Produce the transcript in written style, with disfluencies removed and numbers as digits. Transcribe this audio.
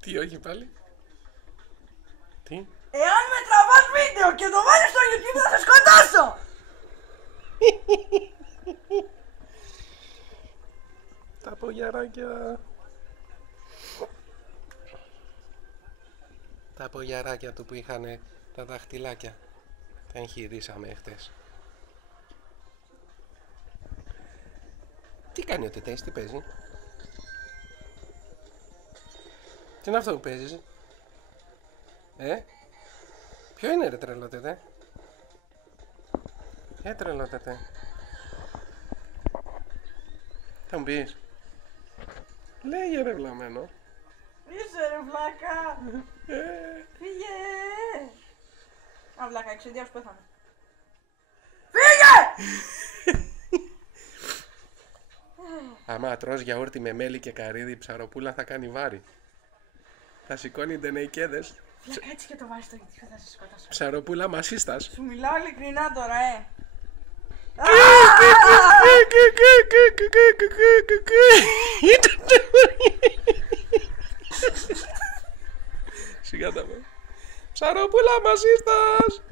Τι όχι πάλι? Τι? Εάν με τραβάς βίντεο και το βάλεις στο YouTube θα σε σκοτώσω! Τα απογιαράκια. Τα απογιαράκια του που είχαν τα δαχτυλάκια. Τα εγχειρήσαμε χτες. Τι κάνει ο Τετές, τι παίζει? Τι είναι αυτό που παίζεις? Ποιο είναι ρε τρελό Τετέ? Τρελό Τετέ. Θα μου πεις? Λέγε ρε βλαμμένο. Είσαι ρε βλάκα. Φύγε. Α βλάκα, εξαιτίας πέθανε. Φύγε! Άμα τρως γιαούρτι με μέλι και καρύδι, η ψαροπούλα θα κάνει βάρη. Θα σηκώνει ντενεϊκέδες. Βλάκα, έτσι και το βάζεις στο YouTube θα σε σκοτώσω. Ψαροπούλα μασίστας. Σου μιλάω ειλικρινά τώρα, Σιγά τα πω. Ψαροπούλα μασίστας.